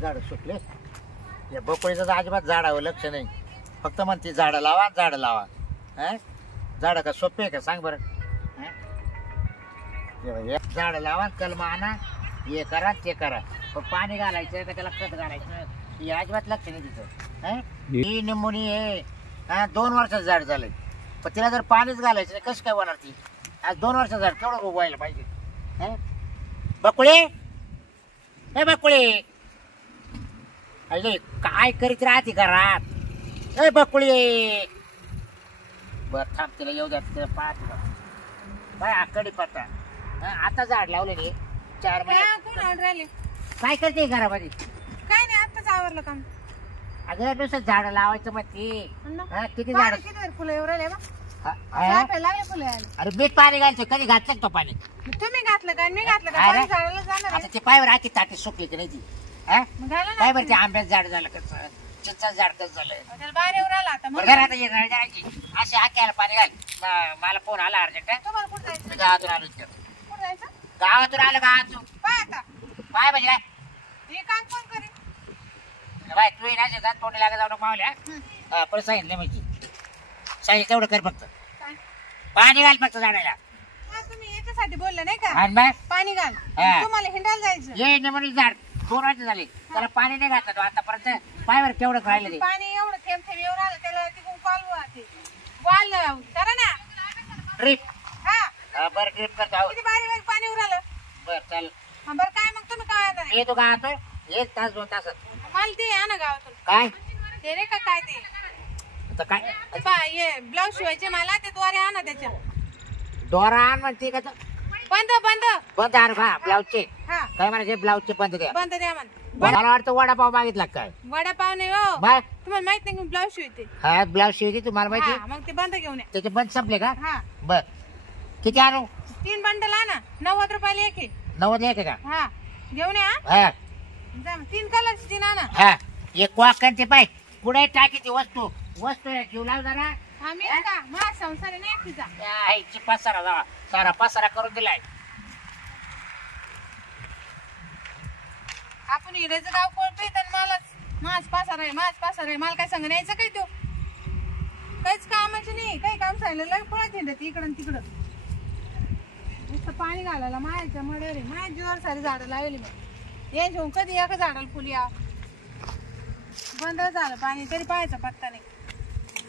झाड सुटले या बकोळीचं तर अजिबात झाडावं लक्ष नाही. फक्त म्हणते झाडं लावा झाडं लावा. झाडं का सोपे का सांग बरं. झाडं लावा कलमा आणा हे करा ते करा पण पाणी घालायचं का त्याला खत घालायचं हे अजिबात लक्ष नाही तिचं. ही निंबोनी हे 2 वर्षाचं झाड झालंय पण तिला जर पाणीच घालायचं नाही कसं काय होणार ती. आज 2 वर्षाचं झाड केवढं उगवायला पाहिजे. बकुळे हे बकुळे अरे काय करीत राहते घरात. ए बकुळे बर थांब तिला येऊ द्या तिला पाहते बाय आकडे पत्ता. आता झाड लावले रे 4 महिने. काय करते घरामध्ये. काय नाही आताच आवरलं काम. अगं नुसतं झाड लावायचं मग ती किती झाड फुलं येऊ राहिले फुलं. अरे मीठ पाणी घालतो कधी घातलं तो पाणी. तुम्ही घातलं का मी घातलं का झाडाला जाणार. आता ते पायवर आखी ताटी सुकली की नाही ती. काय बरं ते आंब्याचं झाड झालं कसं चिंचाचं झाड कसं झालं बाहेर येऊ राहिला आता घरात ये अशी आख्याला पाणी घाल. मला फोन आला अर्जंट. तुम्हाला कुठं जायचं. गावातून आलो कुठं जायचं. गावातून आलं गावातून पाय आता पाय म्हणजे काय हे काम कोण करेल. बाय तू ना शेतात तोंडी लागा जाऊ नको मावल्या पण सांगितलं म्हणजे सांगितलं तेवढं कर फक्त. पाणी घाल फक्त झाडाला. तुम्ही याच्यासाठी बोलले नाही का आणि बस पाणी घाल. तुम्हाला हिंडायला जायचं. ये म्हणून झाड 2 वर्ष झाले त्याला पाणी नाही घातलं तो आतापर्यंत पायवर केवढं राहिलं ते. पाणी एवढं थेंब थेंब येऊ राहिलं त्याला तिकडून कॉल करा ना ड्रीप. हा बरं ड्रीप करतो किती बारीक पाणी येऊ राहिलं. बरं चाल बरं काय मग तुम्ही काय येणार येतो गावात 1 तास 2 तासात. मला ते या ना गावातून काय ते रे का काय ते आता काय ब्लाऊज शिवायचे मला ते द्वारे आणा त्याच्या दोरा आण म्हणते का बंद बंद बंद आण का ब्लाऊजचे. हा काय म्हणायचे ब्लाऊजचे बंद द्या. बंद द्या म्हण. मला वाटतं वडापाव मागितला काय. वडापाव नाही हो बाय तुम्हाला माहित नाही ब्लाऊज शिवते. हा ब्लाऊज शिवते तुम्हाला माहिती. मग ते बंद घेऊन या. त्याचे बंद संपले का. हा बर किती आणू. 3 बंडल आणा 90 रुपयाला एक आहे. 90 एक का. हा घेऊन या. हा 3 कलरची 3 आणा. हा एक वाकण ते पाय पुढे टाकी ती वस्तू जीव लाव जरा. आम्ही का माझा संसार नाही तिचा. आईची पसारा जावा सारा पसारा करून दिलाय. आपण हिरेचं गाव कोळपे तर माझ पासार आहे मला काय सांग न्यायचं काय तो काहीच कामाचं नाही. काही काम सांगितलं पळत हिंडत इकडं तिकडं नुसतं पाणी घालायला मायाच्या मड्यावर माझ्या जीवावर सारी झाडं लावली मी ये घेऊन कधी एका झाडाला फुल या बंद झालं पाणी तरी पाहायचा पत्ता नाही.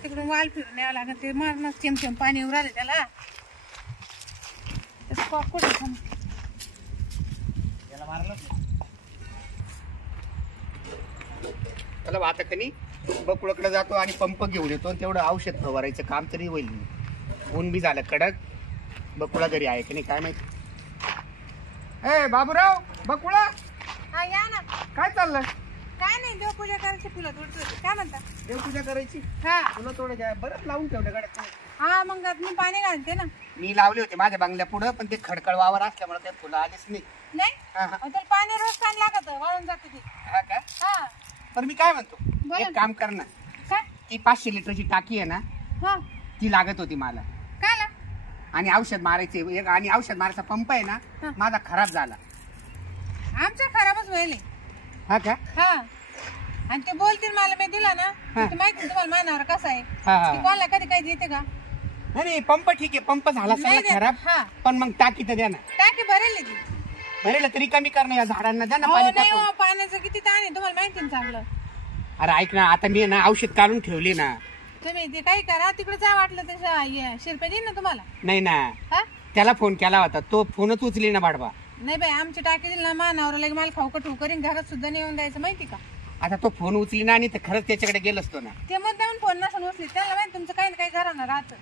तिकडून वाल फिरून यावं लागत ते मारणच थेंब पाणी उराले त्याला कुठे त्याला मारलं त्याला आता कनी बकुळकडे जातो आणि पंप घेऊन येतो आणि तेवढं औषध फवारायचं काम तरी होईल. ऊन बी झालं कडक. बकुळा घरी आहे की नाही काय माहिती. ए बाबूराव बकुळा हा या ना. काय चाललंय. काय नाही देवपूजा करायची फुलं तोडतो. काय म्हणता देवपूजा करायची. हा फुलं तोडे काय बरंच लावून ठेवलं गाड्यात. हा मग मी पाणी घालते ना. मी लावले होते माझ्या बांगल्या पुढं पण ते खडखड वावर असल्यामुळे ते फुलं आलीच नाही. तर पाणी रोज छान लागत वाळून जाते ते. हा का. हा पण मी काय म्हणतो बोला एक काम कर ना. काय ती 500 लिटरची टाकी आहे ना हा ती लागत होती मला. काय ला आणि औषध मारायचे आणि औषध मारायचा पंप आहे ना माझा खराब झाला. आमचा खराबच होईल. हा का. हा आणि ते बोलतील मला मी दिला ना ते माहिती तुम्हाला मानावर कसा आहे. हा कोणाला कधी काही देते का. नाही पंप ठीक आहे पंप झाला नाही सगळं खराब. हा पण मग टाकी तर द्या ना. टाकी भरेल ती भरेल तरी कमी करणं या झाडांना द्या ना हो पाणी नाही टाकून. हो पाण्याचं किती ताण आहे तुम्हाला माहिती ना चांगलं. अरे ऐक ना आता मी ना औषध काढून ठेवली ना. तुम्ही ते काही करा तिकडे जा वाटलं तसं शिरपे देईन ना तुम्हाला. नाही ना हा त्याला फोन केला होता तो फोनच उचली ना बाडबा. नाही बाई आमची टाकी दिली ना मानावर लगे मला खाऊ कटू करीन घरात सुद्धा नेऊन द्यायचं माहिती का. आता तो फोन उचली ना आणि खरंच त्याच्याकडे गेलो असतो ना. ते मुद्दामून फोन नसून उचली त्याला माहिती तुमचं काही ना काही घरानं राहतं.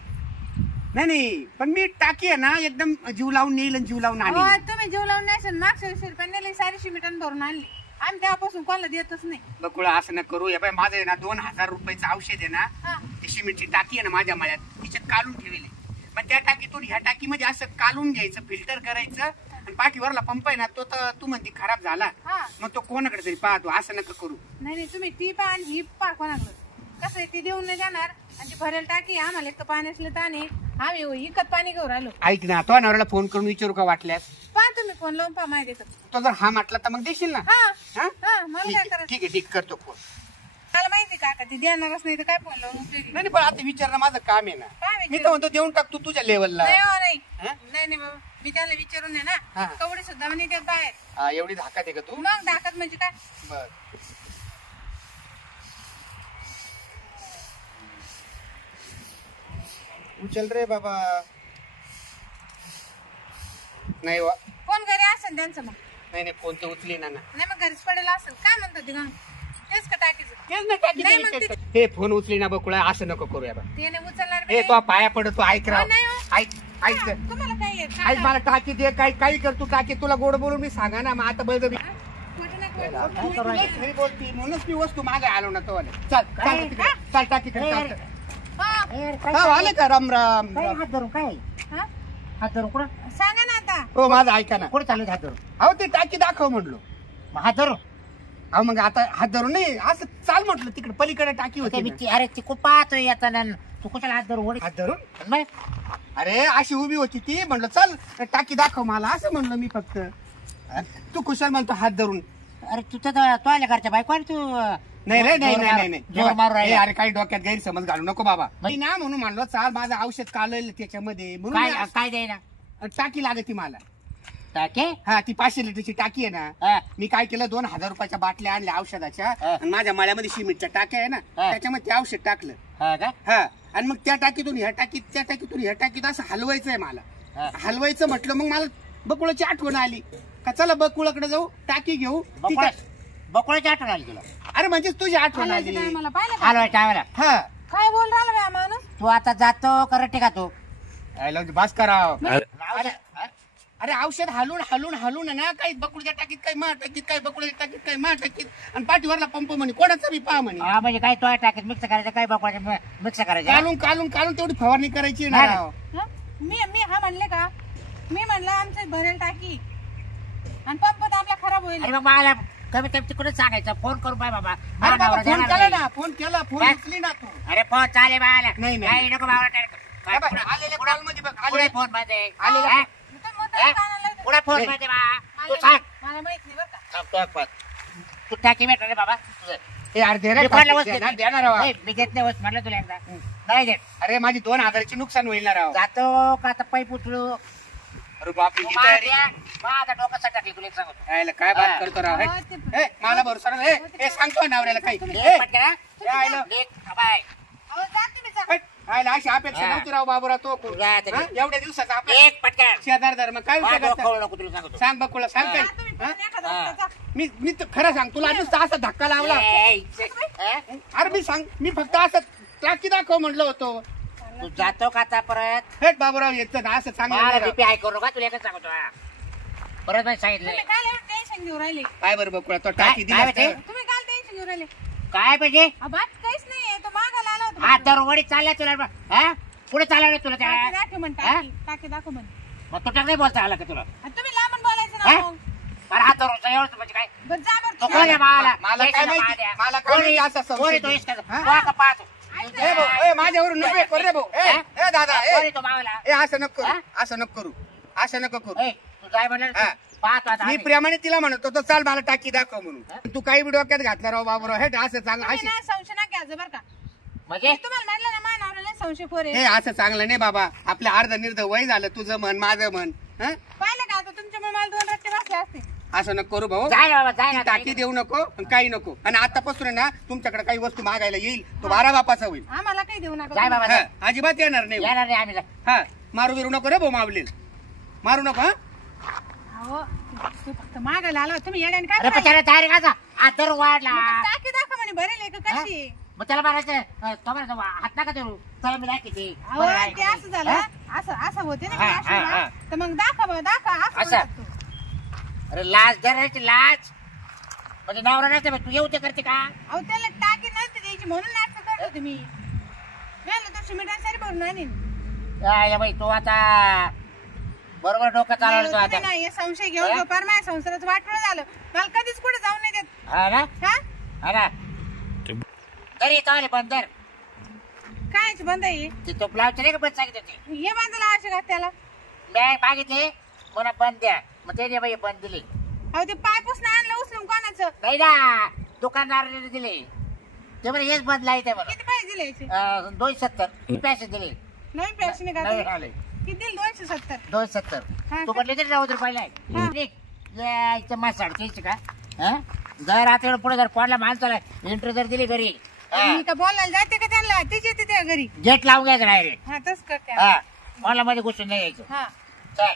नाही पण मी टाकी आहे ना एकदम जीव लावून नेईल आणि जीव लावून आणीन. तुम्ही जीव लावून नाही मागच्या शिरप्याने सारी शिमिटन भरून आणली. आम्ही तेव्हापासून कोणाला देतच नाही. बकुळा असं न करू. बाई माझं आहे ना 2000 रुपयाचं औषध आहे ना. हा ती सिमेंटची टाकी आहे ना माझ्या मळ्यात तिच्यात काढून ठेवली. मग त्या टाकीतून ह्या टाकीमध्ये असं काढून घ्यायचं फिल्टर करायचं आणि पाठीवरला पंप आहे ना तो तर तू म्हणते खराब झाला. हा मग तो कोणाकडे तरी पाहतो असं नका करू. नाही तुम्ही ती पा आणि ही पा कोणाकडे कसं आहे ती देऊन नाही जाणार आणि ती भरेल टाकी आम्हाला एक तर पाणी असलं तर आणि आम्ही इकत पाणी घेऊन राहिलो. ऐक ना तो नवऱ्याला फोन करून विचारू का वाटल्यास. पहा तुम्ही फोन लावून पहा माहिती का तो जर हा म्हटला तर मग देशील ना? हा हा? हा मला ठीक काय आहे करायचं ठीक आहे, ठीक करतो फोन. मला माहिती का ती देणारच नाही तर काय फोन लावून उपयोगी नाही पण आता विचारणं माझं काम आहे ना. काय मी विचारू? तर म्हणतो देऊन टाक तू तुझ्या लेवलला. नाही हो नाही हा? नाही बाबा मी त्याला विचारून आहे हा. ना कवडी सुद्धा म्हणे ते बाहेर हा, एवढी धाकात आहे का तू? मग दाखत म्हणजे काय बर. उचल रे बाबा. नाही वा. फोन घरी असेल त्यांचं मग नाही फोन तर उचली ना. नाही मग घरीच पडेल असेल काय म्हणतात ते तेच का टाकीचं तेच ना टाकी नाही, द्यायची. मग हे फोन उचली ना बकुळा, असं नको करू यार. ते नाही उचलणार हे बी तो पाया पडतो, ऐक राव. नाही हो. ऐक ऐक हा, तुम्हाला काय आहे? ऐक मला टाकी दे, काही कर तू टाकी. तुला गोड बोलून मी सांगा ना, मग आता बळजबरी हा? खोटं नाही, खोटं काय नाही. करू राहिले? खरी बोलती म्हणूनच मी वस्तू मागे आलो ना तो. चल चल टाकी कर, ए, चाल. हा, ए, काय हा, आले का? राम राम काय राम. हात धरून काय हा? हात धरून कुठं सांगा ना आता हो माझं ऐका ना. कुठं चालू हात धरून अहो ते टाकी दाखव म्हटलो. मग हात धरून अहो मग आता हात धरून नाही, असं चाल म्हटलं. तिकडे पलीकडे टाकी ते होती मी ना. अरे ती खूप पाहतोय येताना तू कुशाला हात धरून ओढी हात धरून मग अरे अशी उभी होती ती. म्हणलं चल टाकी दाखव मला, असं म्हणलं मी फक्त. तू कुशाल म्हणतो हात धरून. अरे तू तर तो आल्या घरच्या बायको आणि तू नाही रे नाही नाही नाही जोर मारू ए, राहिला अरे काही डोक्यात गैरसमज घालू नको बाबा. मी ना म्हणून म्हणलो चाल माझं औषध कालवलं त्याच्यामध्ये म्हणून काय मी काय देईना टाकी लागती मला. टाके हा ती 500 लिटरची टाकी आहे ना. हा. मी काय केलं 2000 रुपयाच्या बाटल्या आणल्या औषधाच्या. हा. आणि माझ्या मळ्यामध्ये सिमेंटच्या टाक्या आहे ना, हा. त्याच्यामध्ये ते औषध टाकलं. हा का हा आणि मग त्या टाकीतून ह्या टाकीत, त्या टाकीतून ह्या टाकीत असं हलवायचंय मला. हा. हलवायचं म्हटलं मग मला बकुळाची आठवण आली का चला बकुळाकडे जाऊ, टाकी घेऊ. ती बकुळा काय- बकुळाची आठवण आली तुला अरे म्हणजे तुझी आठवण आली. आलायचं मला पाहिलं का? आलोय टायमाला हा काय बोल राहिला बे हा माणूस तू आता जातो करटे का तू बास कराव. अरे अरे औषध हलून हलून हलून आहे ना, काही बकुळच्या टाकीत, काही मा टाकीत, काही बकुळच्या टाकीत, काही मा टाकीत. आणि पाठीवरला पंप म्हणे कोणाचा बी पहा म्हणे. हा म्हणजे काय तो टाकीत मिक्स करायचं काय बकुळाच्या मिक्स करायचं कालून कालून कालून तेवढी फवारणी करायची ना नाही. राव. हा? मी हा म्हणले का मी म्हणलं आमचं भरेल टाकी आणि पंप तर आपला खराब होईल अरे मग मला कमी कमी तिकडे सांगायचं फोन करून पाय बाबा अरे मला बाबा नवरा फोन देणार केला नाही. ना, फोन केला, फोन काय? उचली ना तू. अरे फोन चाले बाळाला नाही, नाही. काही नको बाबा हे बघ, आलेल्या कॉलमध्ये बघ, पुढे आलेल्या- फोन मध्ये आलेलं- हा? तुम्ही मुद्दाम कानाला लावता. पुढे फोन नाही. मध्ये बा तू मला सांग मला माहित नाही बरं का थांब, तो फोन. तू टाकी भेट रे बाबा तुझं. हे अरे दे रे, मी कोणाला टाकी वस्तू देणार- देत देणार राव. नाही. मी देत नाही वस्तू म्हटलं तुला एकदा नाही देत अरे माझी 2000ची नुकसान होईल ना राव. जातो का आता पाईप उचलू अरे बापरे, किती तयारी. माझा डोकं टाकली तुला एक सांगतो यायला काय बात करतो राव. हो, ते- हे, मला भरोसा नाही. हे सांगतो नवऱ्याला काही. तुम्ही- हे, पटकन हा? हे आयलं. लेक, बाय. अहो जा तुम्ही जा. हे, आयला अशी अपेक्षा हा. नव्हती राव बाबूराव तो. तुझा तरी. हा, एवढ्या दिवसाचा आपला एक पटकन शेजार धर्म काय माझं विचार डोकं करता? खाऊ नको तुला सांगतो सांग बकुळा, सांग हा. काय. जा तुम्ही हा? पण एखादा हा. हप्ता जा. मी तर खरं सांग तुला नुसतं असा धक्का लावला. हा? अरे मी फक्त असं टाकी दाखव म्हणलं होतो. तू जातो का आता परत हे बाबूराव येतं ना असं मला सांग. बीपी हाय करू नका तुला एकच सांगतो हा. परत मी सांगितलं तुम्ही काय एवढं टेन्शन घेऊ राहिले काय बरं बकुळा, तो काय- टाकी काय दिला म्हणते? तुम्ही काय टेन्शन घेऊ राहिले काय पाहिजे बात काहीच नाहीये तो मागायला आला होता हात धरून वडी चालल्या तुला हा पुढे चालला तुला त्या टाकी दाखव म्हण हा? टाकी दाखव म्हण मग तुझ्या नाही बोलता आला का तुला आणि तुम्ही लांबून बोलायचं हा? ना मग. मला हात धरून एवढं म्हणजे काय बरं जा बरं तो तुम्ही. कोण आहे मला मला काय माहिती, मला काय माहिती असा संशय. कोण आहे तो इसका हा? तो आता पाहतो ए भाऊ, ए माझ्यावरून नको हे करू रे भाऊ. ए, ए दादा, कोण आहे ए तो मावाला ए, असं नको हा? करू, असं नको करू, असं नको करू. ए तू जाय म्हणलं हा. पाहतो आता मी आम्ही. प्रेमाने तिला म्हणतो तो चाल मला टाकी दाखव म्हणून. तू काही बी डोक्यात घातला राव बाबूराव. हे असं चांगलं तुम्ही अशी ना संशय ना घ्यायचं बरं का म्हणजे मी तुम्हाला म्हटलं ना माझ्या नवऱ्याला संशय खोर हे आहे असं चांगलं नाही बाबा. आपल्या अर्ध निर्ध वय झालं, तुझं मन माझं मन. हं? पाहिलं का आता तुमच्यामुळे मला 2 रट्टे बसले असते असं नको करू भाऊ. जाय ना बाबा जाय ना टाकी देऊ नको आणि काही नको. आणि आतापासून आहे ना तुमच्याकडे काही वस्तू मागायला येईल तो 12 बापाचा होईल. आम्हाला काही देऊ नका जाय बाबा जाय. हा, अजिबात येणार नाही. येणार नाही आम्ही जाय. हा मारू बिरू नको रे भाऊ, मावलील मारू नको. हा अहो तू फक्त मागायला आला होता. तुम्ही येड्याने काय अरे पण करायला? त्याला डायरेक्ट असा हात धरून वाढला टाकी दाखव म्हणे भरेल आहे का कशी आहे? मग त्याला म्हणायचं तो म्हणायचं हात नका धरू चला मी दाखवते अहो बरं आहे ते का असं झालं हा? असं होते ना हा, मी हा, अशी हा. ना, तर मग दाखव असं असं? म्हणतात तू. अरे लाज धरायची लाज म्हणजे नवरा नसते तू येऊ ते करते का अहो त्याला टाकी नसते द्यायची म्हणून नाटक करत होते मी म्हणलं तो सिमेंट सारी भरून आणीन या बाई तू आता बरोबर डोकं चालवलं तू तुम्ही आता नाही हे संशय घेऊन हा? पार माझ्या संसाराचं वाटवं झालं मला कधीच कुठे जाऊन नाही देत हा ना हा हा ना तरी चालेल बंदर कायच बंद आहे ते तो ब्लाउज नाही का बंद सांगितलं ते हे बांधायला आवश्यक आहे त्याला बॅग मागितली मला बंद द्या मग त्याने बाई बंद दिली. अहो ते पाय पुसणं आणलं उचलून कोणाचं? नाही ना दुकानदाराने दिले ते म्हणे हेच बदला येते बरं. किती पैसे दिले याचे? 270 पैसे दिले. नवीन पैसे नाही का नवीन दिले? आले किती दिले? 270. 270. हा तू का? म्हटले तरी 90 रुपयाला हा. आहे. यायचं मा 350 का हा? जर आता पुढे जर कोणाला माणसाला एंट्री जर दिली घरी मी का बोलायला जाते का त्यांना? तेच येते त्या घरी. गेट लावून घ्यायचं नाही रे. हा तस करते. हा मला मध्ये घुसून नाही यायचं. हा चल